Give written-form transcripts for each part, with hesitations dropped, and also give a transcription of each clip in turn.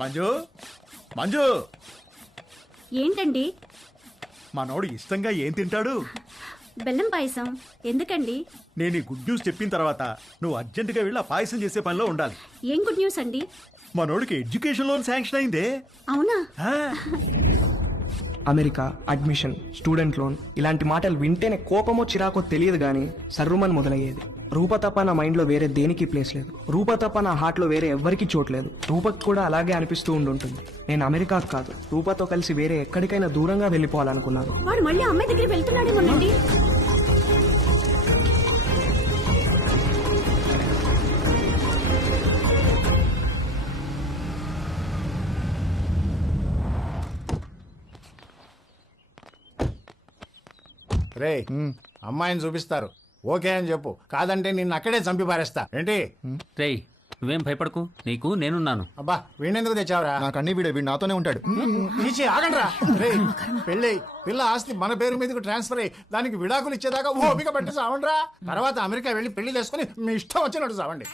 మంజు మంజు ఏంటండి? మనోడు ఇష్టంగా ఏం తింటాడు? బెల్లం పాయసం. ఎందుకండి? నేను ఈ గుడ్ న్యూస్ చెప్పిన తర్వాత నువ్వు అర్జెంటుగా వెళ్ళి ఆ పాయసం చేసే పనిలో ఉండాలి. ఏం గుడ్ న్యూస్ అండి? మనోడికి ఎడ్యుకేషన్ లోన్ శాంక్షన్ అయిందే. అవునా? ఆ, అమెరికా, అడ్మిషన్, స్టూడెంట్ లోన్ ఇలాంటి మాటలు వింటేనే కోపమో చిరాకో తెలియదు కానీ సర్రుమని మొదలయ్యేది. రూప తప్ప నా మైండ్లో వేరే దేనికి ప్లేస్ లేదు. రూప తప్ప నా హార్ట్లో వేరే ఎవ్వరికి చోట్లేదు. రూపకు కూడా అలాగే అనిపిస్తూ ఉండుంటుంది. నేను అమెరికాకు కాదు, రూపతో కలిసి వేరే ఎక్కడికైనా దూరంగా వెళ్ళిపోవాలనుకున్నాను. వాడు మళ్ళీ అమ్మాయి దగ్గరికి వెళ్తున్నాడేమోనండి. రే అమ్మాయిని చూపిస్తారు, ఓకే అని చెప్పు. కాదంటే నిన్ను అక్కడే చంపి పారేస్తా. ఏంటి? రేయ్ నువ్వేం భయపడకు, నీకు నేనున్నాను. అబ్బా వీణెందుకు తెచ్చావురా? నాకు అన్ని వీడు నాతోనే ఉంటాడు. తీసి ఆగండ్రా. రే పెళ్ళి పిల్ల ఆస్తి మన పేరు మీదకి ట్రాన్స్ఫర్ అయ్యి దానికి విడాకులు ఇచ్చేదాకా ఓపిక పట్టి సావండ్రా. తర్వాత అమెరికా వెళ్ళి పెళ్లి చేసుకుని మీ ఇష్టం వచ్చినట్టు సావండి.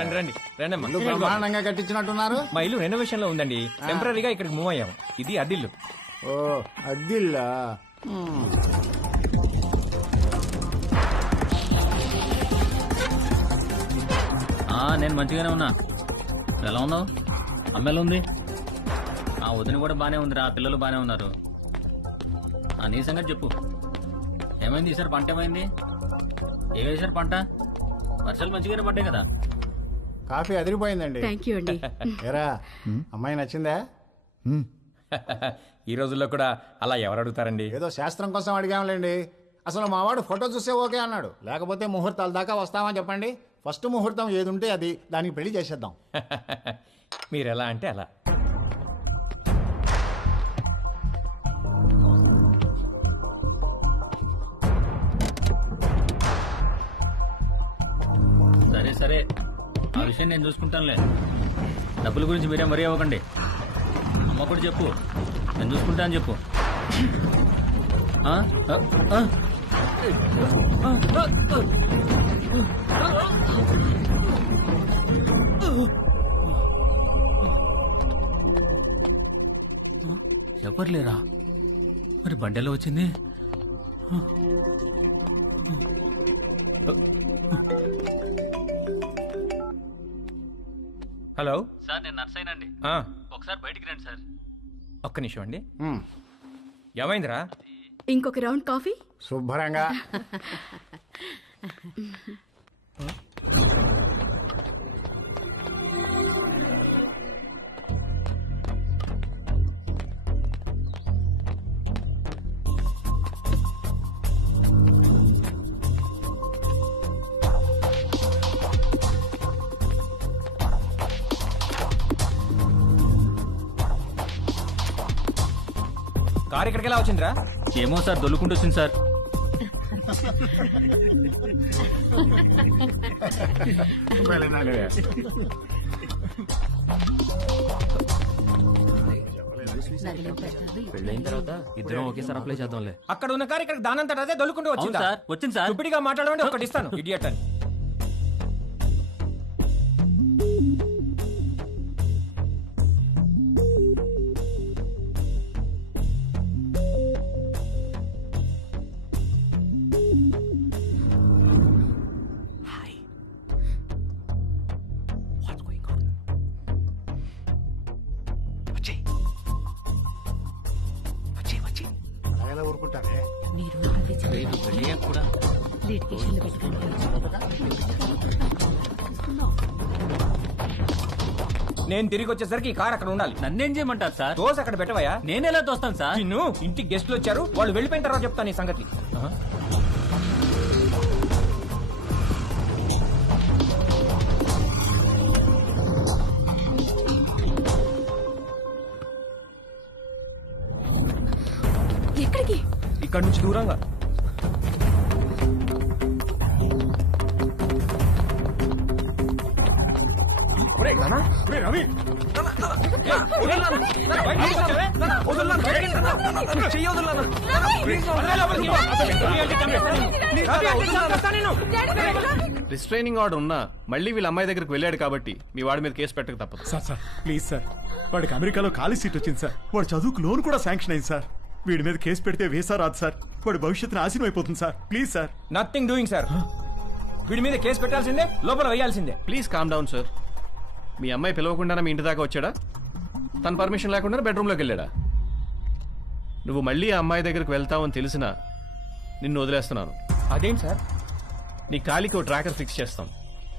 రండి రండి రండి అమ్మా. ఇల్లు బ్రహ్మాండంగా కట్టించినట్టున్నారు. మా ఇల్లు రెనోవేషన్ లో ఉందండి, టెంపరీగా ఇక్కడికి మూవ్ అయ్యాము. ఇది అద్దిల్లు. ఓ అద్దిల్లా. నేను మంచిగానే ఉన్నా. ఎలా ఉన్నావు? అమ్మాయిలు ఉంది, ఆ వదిన కూడా బానే ఉందిరా, పిల్లలు బానే ఉన్నారు. నీ సంగతి చెప్పు, ఏమైంది ఈసారి? పంట ఏమైంది? ఏ వేసారు పంట? వర్షాలు మంచిగానే పడ్డాయి కదా. కాఫీ అదిరిపోయిందండి. థ్యాంక్ యూ అండి. ఏరా అమ్మాయి నచ్చిందా? ఈ రోజుల్లో కూడా అలా ఎవరు అడుగుతారండి? ఏదో శాస్త్రం కోసం అడిగాంలేండి. అసలు మావాడు ఫోటో చూస్తే ఓకే అన్నాడు. లేకపోతే ముహూర్తాల దాకా వస్తామని చెప్పండి. ఫస్ట్ ముహూర్తం ఏది ఉంటే అది, దానికి పెళ్లి చేసేద్దాం. మీరు ఎలా అంటే అలా. సరే సరే, ఆ విషయం నేను చూసుకుంటానులే. డబ్బుల గురించి మీరేం మరీ అవ్వకండి. అమ్మ కూడా చెప్పు, నేను చూసుకుంటా అని చెప్పు. ఎవరు లేరా? మరి బండెలో వచ్చింది. హలో సార్, నేను నర్సైనండి. ఆ, ఒకసారి బయటికి రండి సార్. ఒక్క నిమిషం అండి. ఉమ్, ఏమైందిరా? ఇంకొక రౌండ్ కాఫీ. శుభ్రంగా. కారు ఇక్కడికి ఎలా వచ్చిందిరా? ఏమో సార్, దొల్లుకుంటూ వచ్చింది సార్. పెళ్ళైన తర్వాత ఇద్దరం ఒకేసారి అప్లై చేద్దాంలే. అక్కడ ఉన్న కారు ఇక్కడికి దానంతట అదే దొల్లుకుంటూ అవును వచ్చిందా? సార్, వచ్చింది సార్. చుపిడిగా మాట్లాడమంటే ఒకటి ఇస్తాను, ఇడియట్ అని. ఎలా ఊరుకుంటారే? పెళ్ళయ్యాక కూడా నేను తిరిగి వచ్చేసరికి ఈ కారు అక్కడ ఉండాలి. నన్నేం చేయమంటారు సార్? దోశ అక్కడ పెట్టవయా? నేనెలా తోస్తాను సార్? నిన్ను ఇంటికి గెస్టులు వచ్చారు, వాళ్ళు వెళ్ళిపోయిన తర్వాత చెప్తాను ఈ సంగతి. ఎక్కడికి? ఇక్కడ నుంచి దూరంగా. రిస్ట్రైనింగ్ ఆర్డర్ ఉన్నా మళ్ళీ వీళ్ళ అమ్మాయి దగ్గరికి వెళ్ళాడు కాబట్టి మీ వాడి మీద కేసు పెట్టక తప్పదు. సార్ ప్లీజ్ సార్, వాడికి అమెరికాలో ఖాళీ సీట్ వచ్చింది సార్. వాడు చదువుకు లోన్ కూడా శాంక్షన్ అయింది సార్. వీడి మీద కేసు పెడితే వేసా రాదు సార్. వాడి భవిష్యత్తు నాశనం అయిపోతుంది sir. Please sir. Nothing doing sir. వీడి మీద కేసు పెట్టాల్సిందే, లోపల వేయాల్సిందే. Please calm down sir. మీ అమ్మాయి పిలవకుండానే మీ ఇంటి దాకా వచ్చాడా? తన పర్మిషన్ లేకుండా బెడ్రూమ్లోకి వెళ్ళాడా? నువ్వు మళ్ళీ ఆ అమ్మాయి దగ్గరికి వెళ్తావని తెలిసినా నిన్ను వదిలేస్తున్నాను. అదేంటి సార్? నీ కాలికి ఓ ట్రాకర్ ఫిక్స్ చేస్తాం.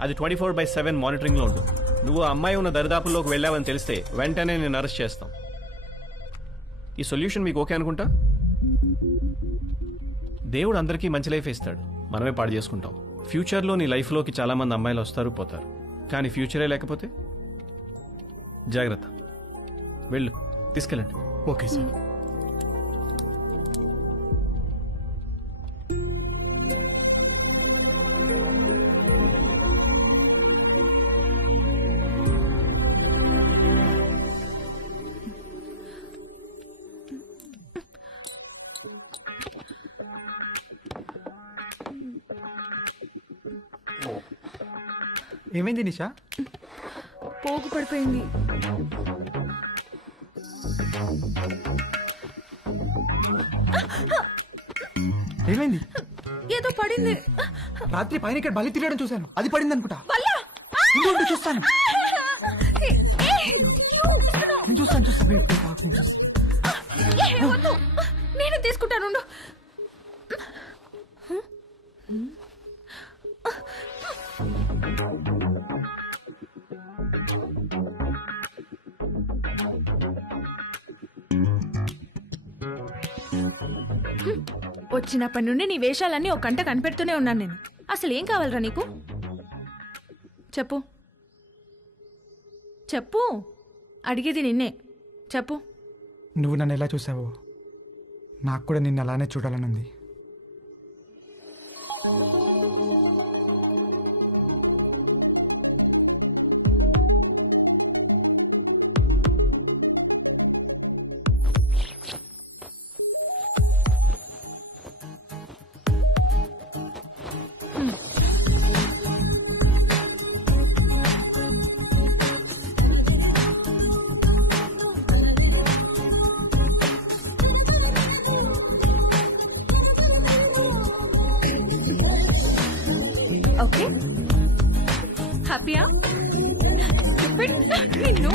అది 24/7 మానిటరింగ్లో ఉంటుంది. నువ్వు ఆ అమ్మాయి ఉన్న దరిదాపుల్లోకి వెళ్ళావని తెలిస్తే వెంటనే నేను అరెస్ట్ చేస్తాం. ఈ సొల్యూషన్ మీకు ఓకే అనుకుంటా? దేవుడు అందరికీ మంచి లైఫ్ ఇస్తాడు, మనమే పాడు చేసుకుంటాం. ఫ్యూచర్లో నీ లైఫ్లోకి చాలా మంది అమ్మాయిలు వస్తారు పోతారు, కానీ ఫ్యూచరే లేకపోతే జాగ్రత్త. వెళ్ళు, తీసుకెళ్ళండి. Okay sir. ఏమైంది నిషా? పోగు పడిపోయింది. ఏమైంది? ఏదో పడింది. రాత్రి పైన ఇక్కడ బలి తిరగడం చూశాను, అది పడింది అనుకుంటా. చూస్తాను, నేను చూస్తాను. నేను తీసుకుంటాను. వచ్చినప్పటి నుండి నీ వేషాలన్నీ ఒక కంట కనిపెడుతూనే ఉన్నాను నేను. అసలు ఏం కావాలరా నీకు? చెప్పు చెప్పు, అడిగేది నిన్నే. చెప్పు. నువ్వు నన్ను ఎలా చూసావో నాకు కూడా నిన్ను అలానే చూడాలని ఉంది. ఓకే, హ్యాపీయా? నిన్ను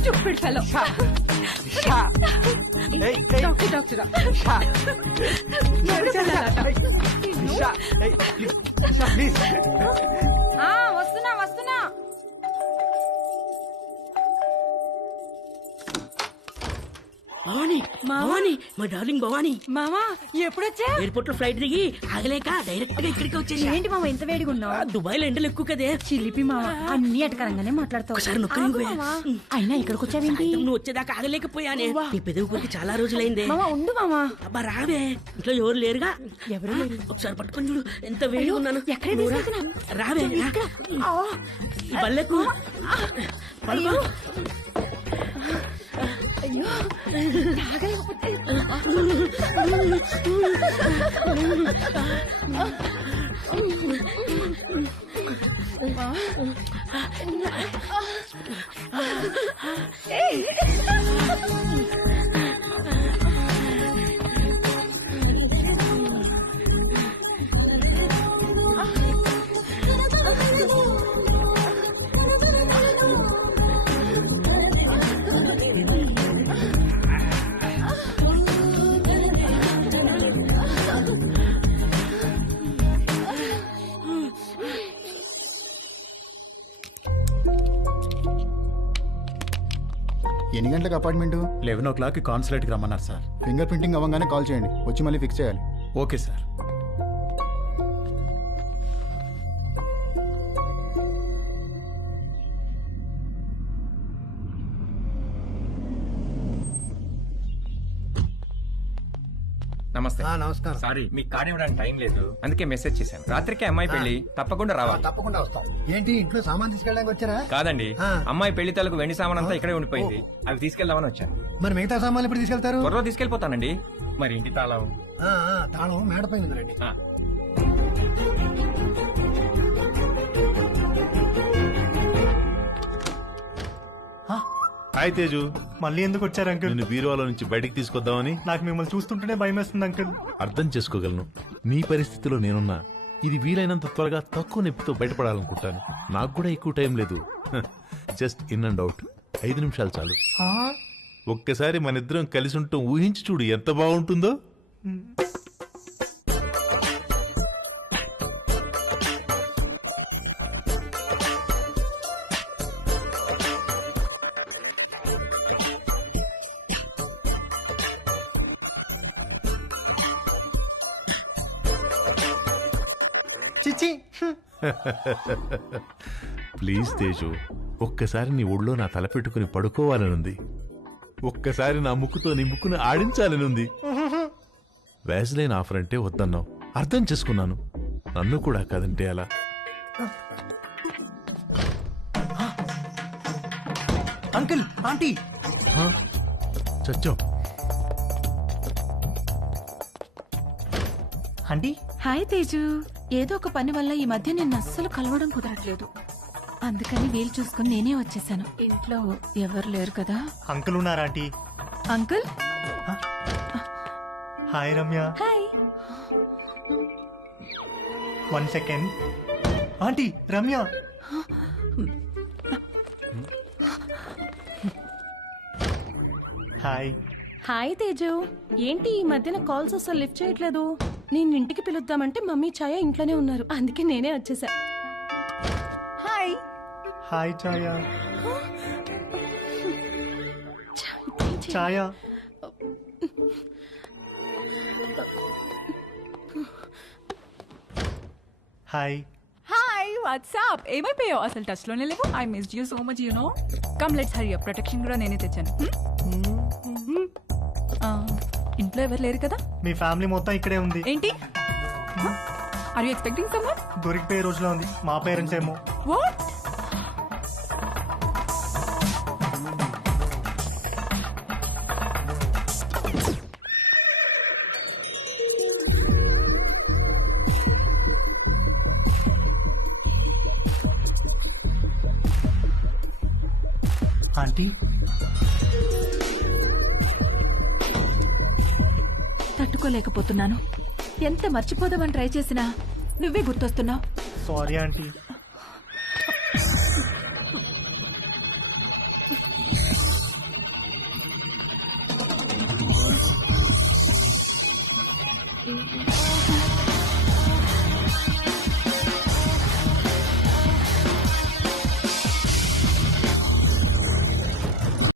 స్టూపిడ్ ఫెలో. డాక్టర్ వస్తున్నా వస్తున్నా. భవాని మా డార్లింగ్ భవాని. మామా ఎప్పుడొచ్చా? ఎయిర్పోర్ట్ లో ఫ్లైట్ దిగి ఆగలేక డైరెక్ట్ గా ఇక్కడికి వచ్చేసి. ఏంటి మామ ఇంత వేడిగా ఉన్నావు? దుబాయ్ లో ఎండలు ఎక్కువ కదే. చిలిపి మామ, అన్ని అటకరంగానే మాట్లాడతావు. ఒకసారి నొక్కని అయినా ఇక్కడికి వచ్చావేంటి? నువ్వు వచ్చేదాకా ఆగలేకపోయానే. నీ పెదవి కొరికి చాలా రోజులైందే. మామ ఉండు మామా. అబ్బా రావే, ఇంట్లో ఎవరు లేరుగా? ఎవరు లేరు. ఒకసారి పట్టుకొని చూడు, ఎంత వేడిగా ఉన్నాను. ఎక్కడ తీసుకెళ్తున్నా? రావే ఈ బల్లెకు పడుకో. అయ్యో తాగలేకపోతే. ఎన్ని గంటలకు అపార్ట్మెంట్? 11 o'clock కాన్సులేట్కి రమ్మన్నారు సార్. ఫింగర్ ప్రింటింగ్ అవ్వగానే కాల్ చేయండి, వచ్చి మళ్ళీ ఫిక్స్ చేయాలి. Okay sir. నమస్తే. నమస్కారం. సారీ, మీకు కార్డు ఇవ్వడానికి టైం లేదు, అందుకే మెసేజ్ చేశాను. రాత్రికి అమ్మాయి పెళ్లి, తప్పకుండా రావాలి. తప్పకుండా వస్తాం. ఏంటి ఇంట్లో సామాన్ తీసుకెళ్ళడానికి వచ్చారా? కాదండి, అమ్మాయి పెళ్లి తాలూకు వెండి సామాన్ అంతా ఇక్కడే ఉండిపోయింది, అవి తీసుకెళ్దామని వచ్చాను. మరి మిగతా సామాన్లు ఎప్పుడు తీసుకెళ్తారు? త్వరలో తీసుకెళ్లిపోతానండి. మరి ఇంటి తాళం? తాళం మేడ పైన ఉందండి. హాయ్ తేజు. మళ్ళీ ఎందుకు వచ్చారు అంకుల్? నిన్ను బీరువాలో నుంచి బయటికి తీసుకొద్దామని. నాకు మిమ్మల్ని చూస్తుంటేనే భయం వేస్తుంది అంకుల్. అర్థం చేసుకోగలను. నీ పరిస్థితిలో నేనున్నా. ఇది వీలైనంత త్వరగా తక్కువ నొప్పితో బయటపడాలనుకుంటాను. నాకు కూడా ఎక్కువ టైం లేదు. జస్ట్ ఇన్ అండ్ అవుట్ 5 నిమిషాలు చాలు. ఒక్కసారి మన ఇద్దరం కలిసి ఉంటాం ఊహించి చూడు ఎంత బాగుంటుందో. చిచి ప్లీజ్ తేజు, ఒక్కసారి నీ ఒళ్ళో నా తల పెట్టుకుని పడుకోవాలనుంది. ఒక్కసారి నా ముక్కుతో నీ ముక్కుని ఆడించాలనుంది. వ్యాజ్లైన్ ఆఫర్ అంటే వద్దన్నావు, అర్థం చేసుకున్నాను. నన్ను కూడా కాదంటే అలా. అంకుల్, ఆంటీ చచ్చో. ఆంటీ. హాయ్ తేజు. ఏదో ఒక పని వల్ల ఈ మధ్య నిన్ను అస్సలు కలవడం కుదరట్లేదు. అందుకని వీలు చూసుకుని నేనే వచ్చేసాను. ఇంట్లో ఎవరు లేరు కదా? అంకుల్ ఉన్నారా aunty? Uncle. Hi Ramya. Hi. 1 second. Aunty Ramya. Hi. Hi Teju. ఏంటి ఈ మధ్యన కాల్స్ అసలు లిఫ్ట్ చేయట్లేదు? నేను ఇంటికి పిలుద్దామంటే మమ్మీ ఛాయ ఇంట్లోనే ఉన్నారు. అందుకే నేనే వచ్చేసా. Hi. Hi Chaya. Chaya. Hi. Hi, what's up. ఏమైపోయావు? అసలు టచ్ లోనే లేవు. I missed you so much, you know. Come let's hurry up. Protection కూడా నేనే తెచ్చాను. ఇంట్లో ఎవరు లేరు కదా? మీ ఫ్యామిలీ మొత్తం ఇక్కడే ఉంది. ఏంటి? Are you expecting someone? దొరికిపోయే రోజులో ఉంది. మా పేరెంట్స్ ఏమో. వాట్? ఆంటీ. తట్టుకోలేకపోతున్నాను. ఎంత మర్చిపోదామని ట్రై చేసినా నువ్వే గుర్తొస్తున్నావు. Sorry aunty.